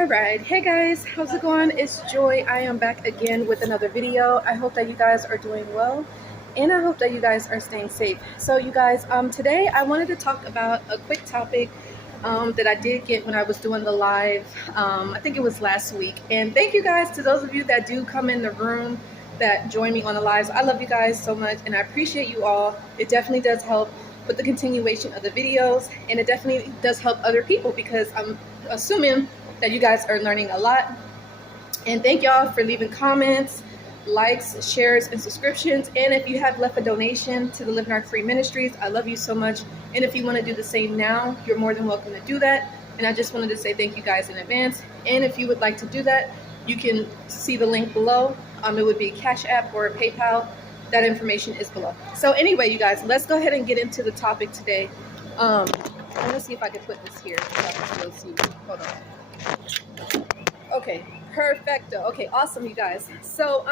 All right, hey guys, how's it going? It's Joy. I am back again with another video. I hope that you guys are doing well, and I hope that you guys are staying safe. So, you guys, today I wanted to talk about a quick topic that I did get when I was doing the live. I think it was last week. And thank you guys to those of you that do come in the room that join me on the lives. I love you guys so much, and I appreciate you all. It definitely does help with the continuation of the videos, and it definitely does help other people because I'm assuming that you guys are learning a lot. And thank y'all for leaving comments, likes, shares, and subscriptions. And if you have left a donation to the Living Arc Free Ministries, I love you so much. And if you want to do the same now, you're more than welcome to do that. And I just wanted to say thank you guys in advance. And if you would like to do that, you can see the link below. It would be Cashapp or PayPal. That information is below. So anyway, you guys, let's go ahead and get into the topic today. Let's see if I can put this here so I can still see. Hold on. Okay, perfecto. Okay, awesome, you guys. So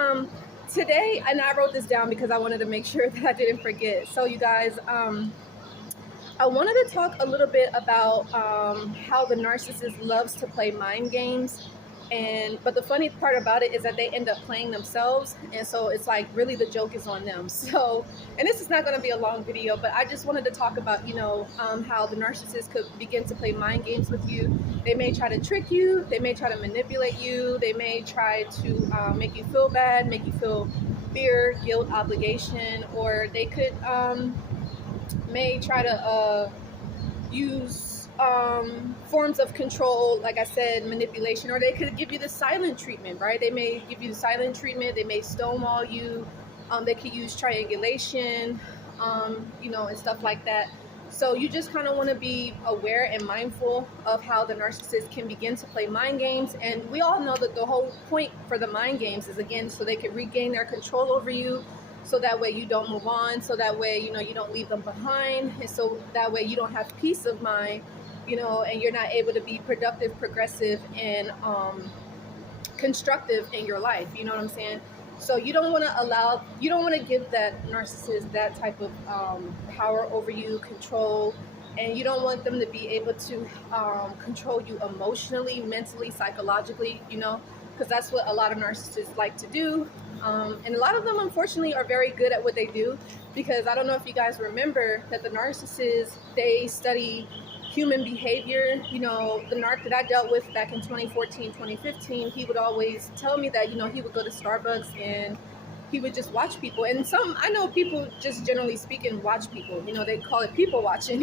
today, and I wrote this down because I wanted to make sure that I didn't forget. So you guys, I wanted to talk a little bit about how the narcissist loves to play mind games. But the funny part about it is that they end up playing themselves, and so it's like really the joke is on them. So, and this is not going to be a long video, but I just wanted to talk about how the narcissist could begin to play mind games with you. They may try to trick you, they may try to manipulate you, they may try to make you feel bad, make you feel fear, guilt, obligation, or they could may try to use forms of control, like I said, manipulation, or they could give you the silent treatment, right? They may give you the silent treatment, they may stonewall you, they could use triangulation, and stuff like that. So you just kind of want to be aware and mindful of how the narcissist can begin to play mind games. And we all know that the whole point for the mind games is, again, so they can regain their control over you, so that way you don't move on, so that way, you don't leave them behind, and so that way you don't have peace of mind, and you're not able to be productive, progressive, and constructive in your life. You know what I'm saying? So you don't want to give that narcissist that type of power over you, control, and you don't want them to be able to control you emotionally, mentally, psychologically, because that's what a lot of narcissists like to do. And a lot of them, unfortunately, are very good at what they do, because I don't know if you guys remember that the narcissists, they study human behavior. The narc that I dealt with back in 2014, 2015, he would always tell me that, he would go to Starbucks and he would just watch people. And I know people just generally speaking watch people, they call it people watching,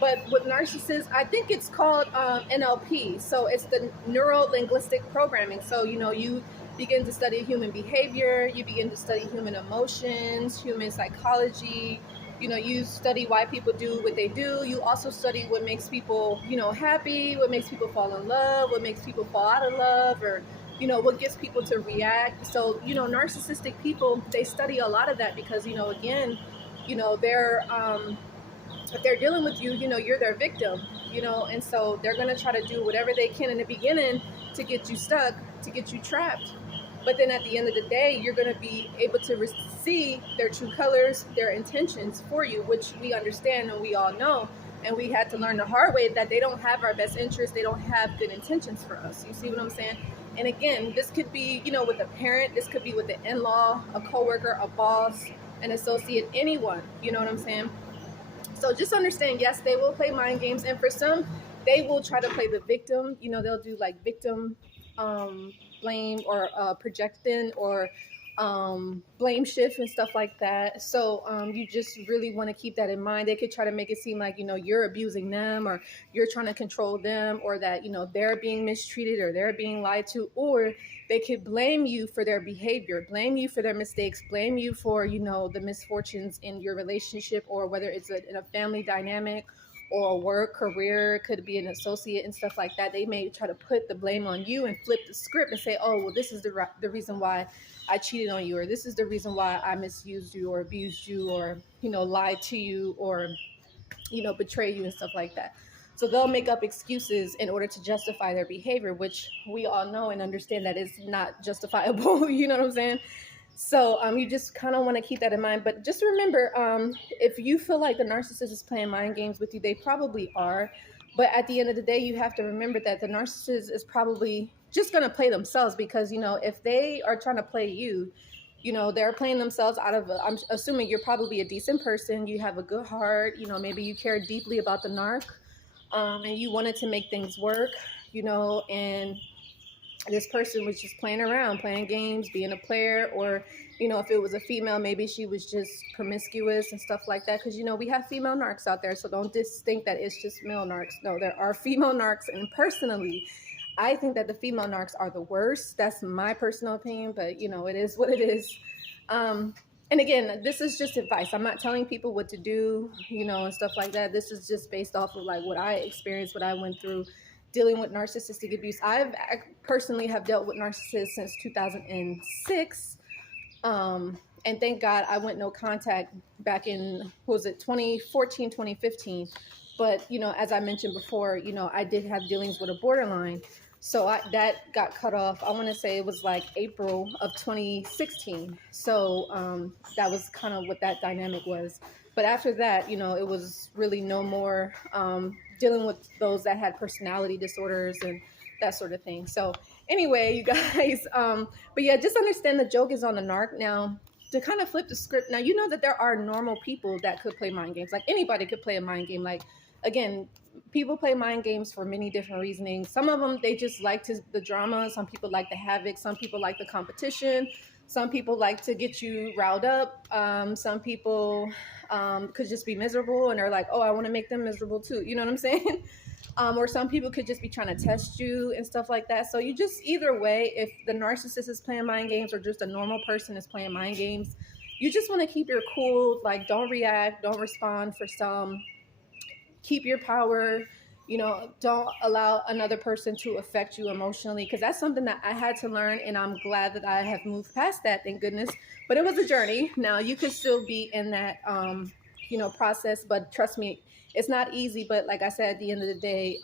but with narcissists, I think it's called NLP. So it's the neuro-linguistic programming. So, you begin to study human behavior, you begin to study human emotions, human psychology, you study why people do what they do. You also study what makes people, happy, what makes people fall in love, what makes people fall out of love, or, what gets people to react. So, narcissistic people, they study a lot of that because, again, they're, if they're dealing with you, you're their victim, and so they're going to try to do whatever they can in the beginning to get you stuck, to get you trapped. But then at the end of the day, you're going to be able to see their true colors, their intentions for you, which we understand and we all know. And we had to learn the hard way that they don't have our best interests. They don't have good intentions for us. You see what I'm saying? And again, this could be, with a parent. This could be with an in-law, a coworker, a boss, an associate, anyone. You know what I'm saying? So just understand, yes, they will play mind games. And for some, they will try to play the victim. They'll do like victim blame or projecting or blame shift and stuff like that. So you just really want to keep that in mind. They could try to make it seem like, you're abusing them, or you're trying to control them, or that, they're being mistreated or they're being lied to, or they could blame you for their behavior, blame you for their mistakes, blame you for, the misfortunes in your relationship, or whether it's in a family dynamic or a work career, could be an associate and stuff like that. They may try to put the blame on you and flip the script and say, oh, well, this is the reason why I cheated on you, or this is the reason why I misused you or abused you, or, lied to you, or, betray you and stuff like that. So they'll make up excuses in order to justify their behavior, which we all know and understand that is not justifiable. You know what I'm saying? So you just kind of want to keep that in mind. But just remember, if you feel like the narcissist is playing mind games with you, they probably are. But at the end of the day, you have to remember that the narcissist is probably just going to play themselves, because, if they are trying to play you, they're playing themselves out of, I'm assuming you're probably a decent person. You have a good heart. Maybe you care deeply about the narc, and you wanted to make things work, and this person was just playing around, playing games, being a player, or, if it was a female, maybe she was just promiscuous and stuff like that. Because, we have female narcs out there. So don't just think that it's just male narcs. No, there are female narcs. And personally, I think that the female narcs are the worst. That's my personal opinion, but, it is what it is. And again, this is just advice. I'm not telling people what to do, and stuff like that. This is just based off of like what I experienced, what I went through dealing with narcissistic abuse. I personally have dealt with narcissists since 2006. And thank God I went no contact back in, what was it, 2014, 2015. But, as I mentioned before, I did have dealings with a borderline. So that got cut off. I want to say it was like April of 2016. So that was kind of what that dynamic was. But after that, it was really no more dealing with those that had personality disorders and that sort of thing. So anyway, you guys, but yeah, just understand the joke is on the narc. Now, to kind of flip the script, now you know that there are normal people that could play mind games. Like anybody could play a mind game. Like, again, people play mind games for many different reasonings. Some of them, they just like the drama. Some people like the havoc. Some people like the competition. Some people like to get you riled up. Some people could just be miserable and they're like, oh, I want to make them miserable too. You know what I'm saying? Or some people could just be trying to test you and stuff like that. So you just, either way, if the narcissist is playing mind games or just a normal person is playing mind games, you just want to keep your cool. Like, don't react, don't respond for some. Keep your power. Don't allow another person to affect you emotionally, because that's something that I had to learn, and I'm glad that I have moved past that, thank goodness. But it was a journey. Now, you could still be in that, process, but trust me, it's not easy. But like I said, at the end of the day,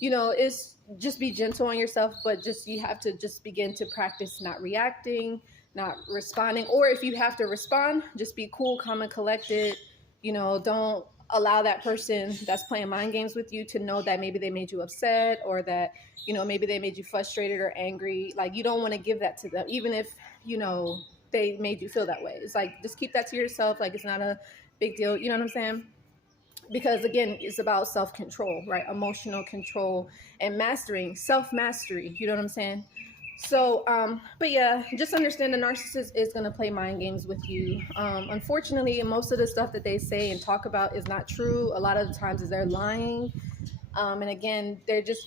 it's just be gentle on yourself, but just, you have to just begin to practice not reacting, not responding, or if you have to respond, just be cool, calm, and collected. Don't allow that person that's playing mind games with you to know that maybe they made you upset, or that, maybe they made you frustrated or angry. Like, you don't want to give that to them, even if, they made you feel that way. It's like, just keep that to yourself. Like, it's not a big deal. You know what I'm saying? Because again, it's about self-control, right? Emotional control and mastering, self-mastery. You know what I'm saying? So, but yeah, just understand the narcissist is going to play mind games with you. Unfortunately, most of the stuff that they say and talk about is not true. A lot of the times is they're lying. And again, they're just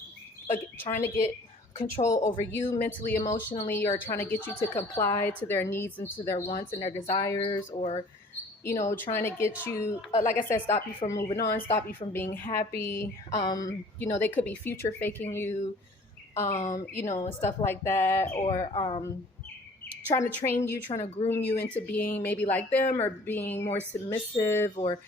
trying to get control over you mentally, emotionally, or trying to get you to comply to their needs and to their wants and their desires, or, trying to get you, like I said, stop you from moving on, stop you from being happy. They could be future faking you. And stuff like that, or trying to train you, trying to groom you into being maybe like them, or being more submissive, or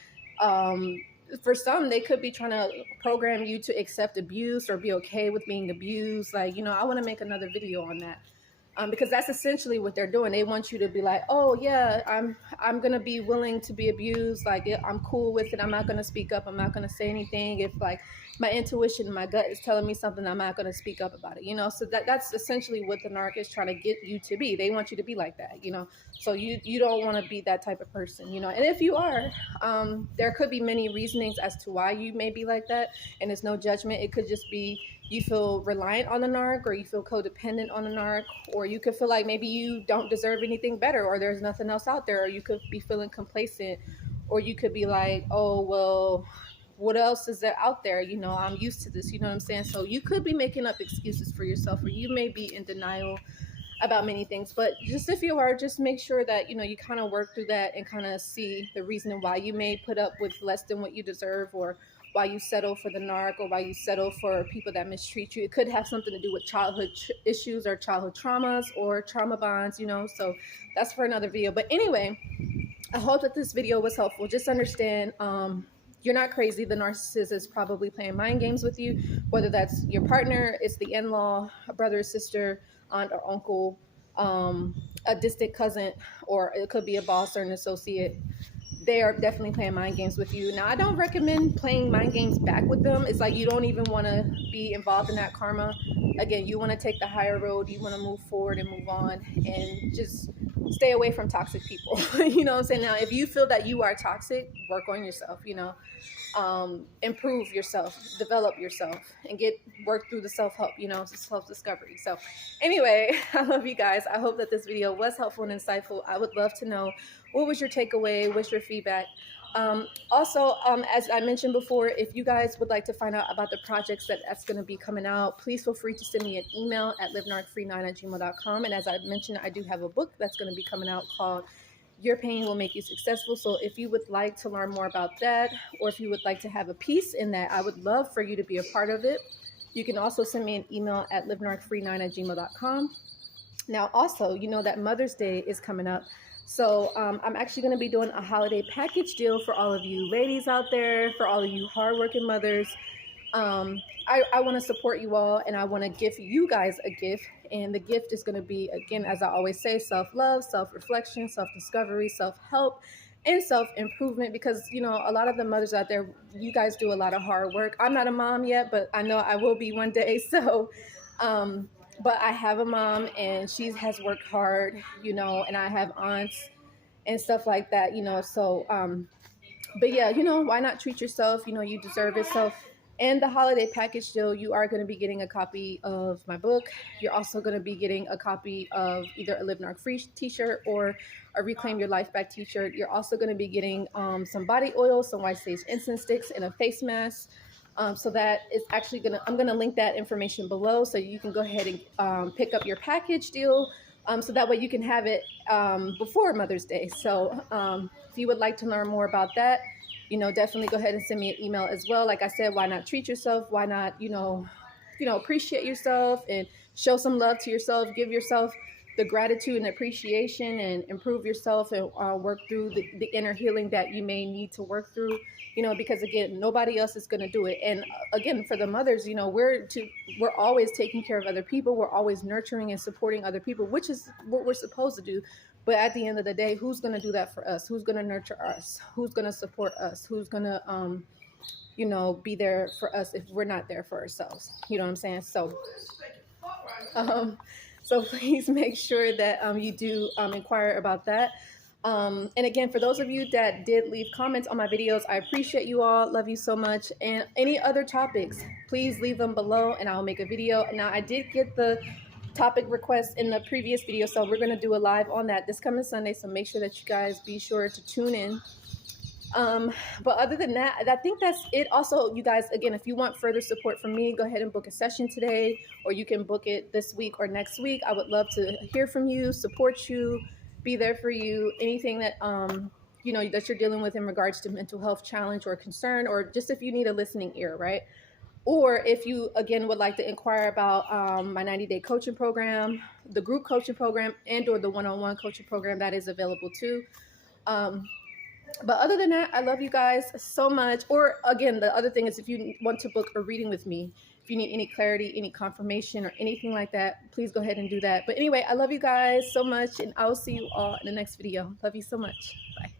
for some, they could be trying to program you to accept abuse or be okay with being abused. Like, I want to make another video on that. Because that's essentially what they're doing. They want you to be like, oh yeah, I'm gonna be willing to be abused. Like, I'm cool with it. I'm not gonna speak up. I'm not gonna say anything. If like my intuition, my gut is telling me something, I'm not gonna speak up about it. So that's essentially what the narc is trying to get you to be. They want you to be like that. So you don't want to be that type of person. And if you are, there could be many reasonings as to why you may be like that, and it's no judgment. It could just be you feel reliant on the narc, or you feel codependent on the narc, or you could feel like maybe you don't deserve anything better, or there's nothing else out there, or you could be feeling complacent, or you could be like, oh, well, what else is there out there? I'm used to this, you know what I'm saying? So you could be making up excuses for yourself, or you may be in denial about many things. But just, if you are, just make sure that, you kind of work through that and kind of see the reason why you may put up with less than what you deserve, or why you settle for the narc, or why you settle for people that mistreat you. It could have something to do with childhood issues, or childhood traumas, or trauma bonds, so that's for another video. But anyway, I hope that this video was helpful. Just understand, you're not crazy. The narcissist is probably playing mind games with you, whether that's your partner, it's the in-law, a brother, sister, aunt, or uncle, a distant cousin, or it could be a boss or an associate. they are definitely playing mind games with you. Now, I don't recommend playing mind games back with them. It's like you don't even want to be involved in that karma. Again, you want to take the higher road. You want to move forward and move on and just stay away from toxic people. You know what I'm saying? Now, if you feel that you are toxic, work on yourself, you know. Improve yourself, develop yourself, and work through the self-help, you know, self-discovery. So anyway, I love you guys. I hope that this video was helpful and insightful. I would love to know, what was your takeaway? What's your feedback? Also, as I mentioned before, if you guys would like to find out about the projects that's going to be coming out, please feel free to send me an email at livenarcfree9@gmail.com. And as I mentioned, I do have a book that's going to be coming out called Your Pain Will Make You Successful. So if you would like to learn more about that, or if you would like to have a piece in that, I would love for you to be a part of it. You can also send me an email at livenarcfree9@gmail.com. Now, also, you know that Mother's Day is coming up. So I'm actually going to be doing a holiday package deal for all of you ladies out there, for all of you hardworking mothers. I want to support you all, and I want to give you guys a gift. And the gift is going to be, again, as I always say, self-love, self-reflection, self-discovery, self-help, and self-improvement. Because, you know, a lot of the mothers out there, you guys do a lot of hard work. I'm not a mom yet, but I know I will be one day. So, but I have a mom, and she has worked hard, you know, and I have aunts and stuff like that, you know. So, but yeah, you know, why not treat yourself? You know, you deserve it. So, and the holiday package deal, you are going to be getting a copy of my book. You're also going to be getting a copy of either a Live Narc Free t-shirt or a Reclaim Your Life Back t-shirt. You're also going to be getting some body oil, some white sage incense sticks, and a face mask. So that is actually I'm going to link that information below, so you can go ahead and pick up your package deal. So that way you can have it before Mother's Day. So if you would like to learn more about that, you know, definitely go ahead and send me an email as well. Like I said, why not treat yourself? Why not, you know, appreciate yourself and show some love to yourself. Give yourself the gratitude and appreciation, and improve yourself, and work through the inner healing that you may need to work through. You know, because again, nobody else is going to do it. And again, for the mothers, you know, we're always taking care of other people. We're always nurturing and supporting other people, which is what we're supposed to do. But at the end of the day, who's going to do that for us? Who's going to nurture us? Who's going to support us? Who's going to, you know, be there for us if we're not there for ourselves? You know what I'm saying? So, so please make sure that you do inquire about that. And again, for those of you that did leave comments on my videos, I appreciate you all. Love you so much. And any other topics, please leave them below and I'll make a video. Now, I did get the topic request in the previous video, so we're going to do a live on that this coming Sunday. So make sure that you guys be sure to tune in. But other than that, I think that's it. Also, you guys, again, if you want further support from me, go ahead and book a session today, or you can book it this week or next week. I would love to hear from you, support you, be there for you. Anything that, you know, that you're dealing with in regards to mental health challenge or concern, or just if you need a listening ear, right? Or if you, again, would like to inquire about my 90-day coaching program, the group coaching program, and or the one-on-one coaching program, that is available too. But other than that, I love you guys so much. Or again, the other thing is, if you want to book a reading with me, if you need any clarity, any confirmation, or anything like that, please go ahead and do that. But anyway, I love you guys so much, and I will see you all in the next video. Love you so much. Bye.